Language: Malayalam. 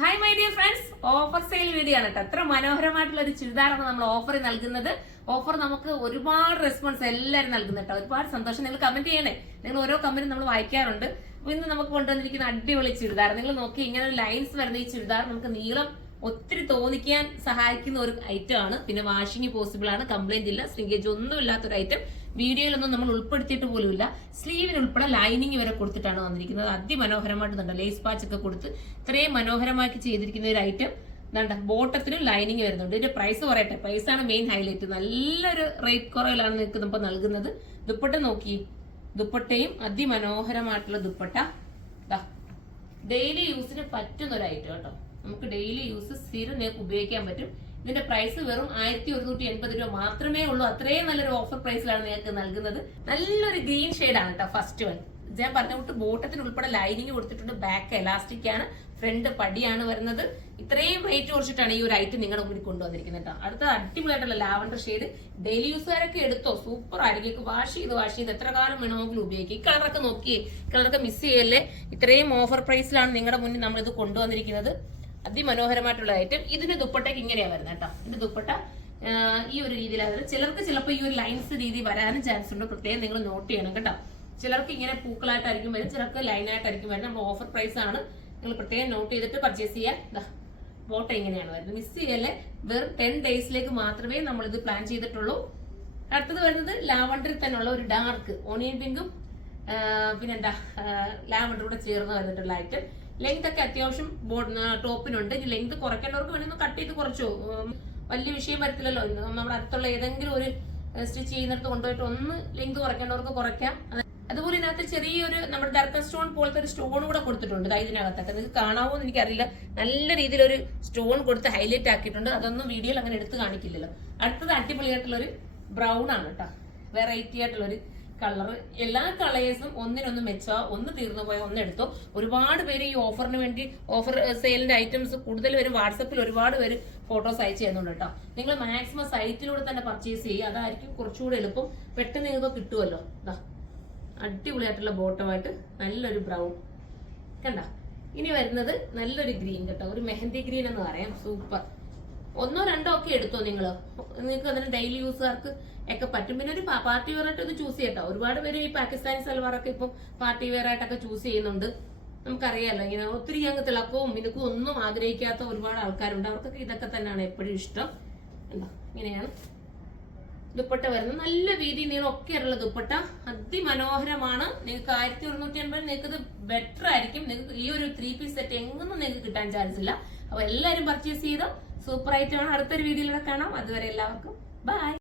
Hi my dear friends, offer sale video ആണ് കേട്ടോ. എത്ര മനോഹരമായിട്ടുള്ള ഒരു ചുരിദാറാണ് നമ്മൾ ഓഫറിൽ നൽകുന്നത്. ഓഫർ നമുക്ക് ഒരുപാട് റെസ്പോൺസ് എല്ലാവരും നൽകുന്നത് കേട്ടോ. ഒരുപാട് സന്തോഷം. നിങ്ങൾ കമന്റ് ചെയ്യണേ. നിങ്ങൾ ഓരോ കമന്റും നമ്മൾ വായിക്കാറുണ്ട്. അപ്പൊ ഇന്ന് നമുക്ക് കൊണ്ടുവന്നിരിക്കുന്ന അടിപൊളി ചുരിദാർ, നിങ്ങൾ നോക്കി ഇങ്ങനെ ലൈൻസ് വരുന്ന ഈ ചുരിദാർ നമുക്ക് നീളം ഒത്തിരി തോന്നിക്കാൻ സഹായിക്കുന്ന ഒരു ഐറ്റം ആണ്. പിന്നെ വാഷിംഗ് പോസിബിൾ ആണ്, കംപ്ലൈന്റ് ഇല്ല, ശ്രിങ്കേജ് ഒന്നും ഇല്ലാത്തൊരു ഐറ്റം. വീഡിയോയിലൊന്നും നമ്മൾ ഉൾപ്പെടുത്തിയിട്ട് പോലുമില്ല. സ്ലീവിന് ഉൾപ്പെടെ ലൈനിങ് വരെ കൊടുത്തിട്ടാണ് വന്നിരിക്കുന്നത്. അതിമനോഹരമായിട്ട് ലേസ് പാച്ച് ഒക്കെ കൊടുത്ത് ഇത്രയും മനോഹരമാക്കി ചെയ്തിരിക്കുന്ന ഒരു ഐറ്റം. എന്താ ബോട്ടത്തിനും ലൈനിങ് വരുന്നുണ്ട്. ഇതിന്റെ പ്രൈസ് പറയട്ടെ. പ്രൈസ് ആണ് മെയിൻ ഹൈലൈറ്റ്. നല്ലൊരു റേറ്റ് കുറവിലാണ് നിങ്ങൾക്ക് ഇപ്പോൾ നൽകുന്നത്. ദുപ്പട്ട നോക്കി, ദുപ്പട്ടയും അതിമനോഹരമായിട്ടുള്ള ദുപ്പട്ട. ഡെയിലി യൂസിന് പറ്റുന്ന ഒരു ഐറ്റം കേട്ടോ. നമുക്ക് ഡെയിലി യൂസ് സ്ഥിരം നിങ്ങൾക്ക് ഉപയോഗിക്കാൻ പറ്റും. ഇതിന്റെ പ്രൈസ് വെറും 1180 രൂപ മാത്രമേ ഉള്ളൂ. അത്രയും നല്ലൊരു ഓഫർ പ്രൈസിലാണ് നിങ്ങൾക്ക് നൽകുന്നത്. നല്ലൊരു ഗ്രീൻ ഷെയ്ഡാണ് കേട്ടോ. ഫസ്റ്റ് വൺ ഞാൻ പറഞ്ഞ വിട്ട് ബോട്ടത്തിന് ഉൾപ്പെടെ ലൈനിങ് കൊടുത്തിട്ടുണ്ട്. ബാക്ക് എലാസ്റ്റിക് ആണ്, ഫ്രണ്ട് പടിയാണ് വരുന്നത്. ഇത്രയും റേറ്റ് കുറച്ചിട്ടാണ് ഈ ഒരു ഐറ്റം നിങ്ങളുടെ മുന്നിൽ കൊണ്ടുവന്നിരിക്കുന്നത് കേട്ടോ. അടുത്ത അടിപൊളിയായിട്ടുള്ള ലാവൻഡർ ഷെയ്ഡ്. ഡെയിലി യൂസുകാരൊക്കെ എടുത്തോ, സൂപ്പർ ആയിരിക്കും. വാഷ് ചെയ്ത് എത്ര കാലം വേണമെങ്കിലും ഉപയോഗിക്കും. ഈ കളറൊക്കെ നോക്കിയേ, കളറൊക്കെ മിസ് ചെയ്യല്ലേ. ഇത്രയും ഓഫർ പ്രൈസിലാണ് നിങ്ങളുടെ മുന്നിൽ നമ്മൾ ഇത് കൊണ്ടുവന്നിരിക്കുന്നത്. അതിമനോഹരമായിട്ടുള്ള ഐറ്റം. ഇതിന്റെ ദുപ്പട്ടയ്ക്ക് ഇങ്ങനെയാ വരുന്നത് കേട്ടോ. ഇതിന്റെ ദുപ്പട്ട ഈ ഒരു രീതിയിലാണ്. ചിലർക്ക് ചിലപ്പോൾ ഈ ഒരു ലൈൻസ് രീതി വരാനും ചാൻസ് ഉണ്ട്. പ്രത്യേകം നിങ്ങൾ നോട്ട് ചെയ്യണം കേട്ടോ. ചിലർക്ക് ഇങ്ങനെ പൂക്കളായിട്ടായിരിക്കും വരും, ചിലർക്ക് ലൈനായിട്ടായിരിക്കും വരും. നമ്മൾ ഓഫർ പ്രൈസ് ആണ്, നിങ്ങൾ പ്രത്യേകം നോട്ട് ചെയ്തിട്ട് പർച്ചേസ് ചെയ്യുക. ബോട്ട ഇങ്ങനെയാണ് വരുന്നത്. മിസ് ചെയ്യല്ലേ. വെറും 10 ഡേയ്സിലേക്ക് മാത്രമേ നമ്മൾ ഇത് പ്ലാൻ ചെയ്തിട്ടുള്ളൂ. അടുത്തത് വരുന്നത് ലാവണ്ടറിൽ തന്നെയുള്ള ഒരു ഡാർക്ക് ഓണിയൻ പിങ്കും പിന്നെന്താ ലാവണ്ടർ കൂടെ ചേർന്ന് വരുന്നിട്ടുള്ള ഐറ്റം. ലെങ്ത് ഒക്കെ അത്യാവശ്യം ടോപ്പിനുണ്ട്. ലെങ്ത് കുറയ്ക്കേണ്ടവർക്ക് വേണമെങ്കിൽ കട്ട് ചെയ്ത് കുറച്ചോ, വലിയ വിഷയം വരത്തില്ലല്ലോ. നമ്മുടെ അടുത്തുള്ള ഏതെങ്കിലും ഒരു സ്റ്റിച്ച് ചെയ്യുന്നിടത്ത് കൊണ്ടുപോയിട്ട് ഒന്ന് ലെങ്ത് കുറയ്ക്കേണ്ടവർക്ക് കുറയ്ക്കാം. അതുപോലെ ഇതിനകത്ത് ചെറിയൊരു നമ്മുടെ ഡർക്കൻ സ്റ്റോൺ പോലത്തെ ഒരു സ്റ്റോൺ കൂടെ കൊടുത്തിട്ടുണ്ട്. ഇതിനകത്തൊക്കെ നിങ്ങൾക്ക് കാണാവോ എന്ന് എനിക്കറിയില്ല. നല്ല രീതിയിലൊരു സ്റ്റോൺ കൊടുത്ത് ഹൈലൈറ്റ് ആക്കിയിട്ടുണ്ട്. അതൊന്നും വീഡിയോയിൽ അങ്ങനെ എടുത്ത് കാണിക്കില്ലല്ലോ. അടുത്തത് അടിപൊളിയായിട്ടുള്ള ഒരു ബ്രൗൺ ആണ് കേട്ടോ. വെറൈറ്റി ആയിട്ടുള്ള ഒരു കളർ. എല്ലാ കളേഴ്സും ഒന്നിനൊന്ന് മെച്ചോ, ഒന്ന് തീർന്നു പോയോ ഒന്ന് എടുത്തോ. ഒരുപാട് പേര് ഈ ഓഫറിന് വേണ്ടി ഓഫർ സെയിലിന്റെ ഐറ്റംസ് കൂടുതൽ പേര് വാട്സപ്പിൽ ഒരുപാട് പേര് ഫോട്ടോസ് അയച്ചു തരുന്നുണ്ട് കേട്ടോ. നിങ്ങൾ മാക്സിമം സൈറ്റിലൂടെ തന്നെ പർച്ചേസ് ചെയ്യുക. അതായിരിക്കും കുറച്ചുകൂടെ എളുപ്പം. പെട്ടെന്ന് നിങ്ങൾക്ക് കിട്ടുമല്ലോ. അടിപൊളിയായിട്ടുള്ള ബോട്ടമായിട്ട് നല്ലൊരു ബ്രൗൺ കണ്ട. ഇനി വരുന്നത് നല്ലൊരു ഗ്രീൻ കേട്ടോ. ഒരു മെഹന്തി ഗ്രീൻ എന്ന് പറയാം. സൂപ്പർ. ഒന്നോ രണ്ടോ ഒക്കെ എടുത്തോ നിങ്ങൾക്ക് അതിന് ഡെയിലി യൂസുകാർക്ക് ഒക്കെ പറ്റും. പിന്നെ ഒരു പാർട്ടി വെയർ ആയിട്ട് ഒന്ന് ചൂസ് ചെയ്യട്ടോ. ഒരുപാട് പേര് ഈ പാകിസ്ഥാനി സൽവാറൊക്കെ ഇപ്പൊ പാർട്ടി വെയർ ആയിട്ടൊക്കെ ചൂസ് ചെയ്യുന്നുണ്ട്. നമുക്കറിയാലോ, ഇങ്ങനെ ഒത്തിരി ഞങ്ങൾക്ക് തിളക്കവും മിനുക്കും ഒന്നും ആഗ്രഹിക്കാത്ത ഒരുപാട് ആൾക്കാരുണ്ട്. അവർക്കൊക്കെ ഇതൊക്കെ തന്നെയാണ് എപ്പോഴും ഇഷ്ടം. എന്താ ഇങ്ങനെയാണ് ദുപ്പട്ട വരുന്നത്. നല്ല വീതി നീളം ഒക്കെ ഉള്ള ദുപ്പട്ട. അതിമനോഹരമാണ്. നിങ്ങൾക്ക് 1180 നിങ്ങൾക്ക് ഇത് ബെറ്റർ ആയിരിക്കും. നിങ്ങൾക്ക് ഈ ഒരു 3 പീസ് സെറ്റ് എങ്ങൊന്നും നിങ്ങൾക്ക് കിട്ടാൻ ചാൻസ് ഇല്ല. അപ്പൊ എല്ലാവരും പർച്ചേസ് ചെയ്തോ. സൂപ്പർ ആയിട്ടാണ്. അടുത്തൊരു വീഡിയോയിലൂടെ കാണാം. അതുവരെ എല്ലാവർക്കും ബൈ.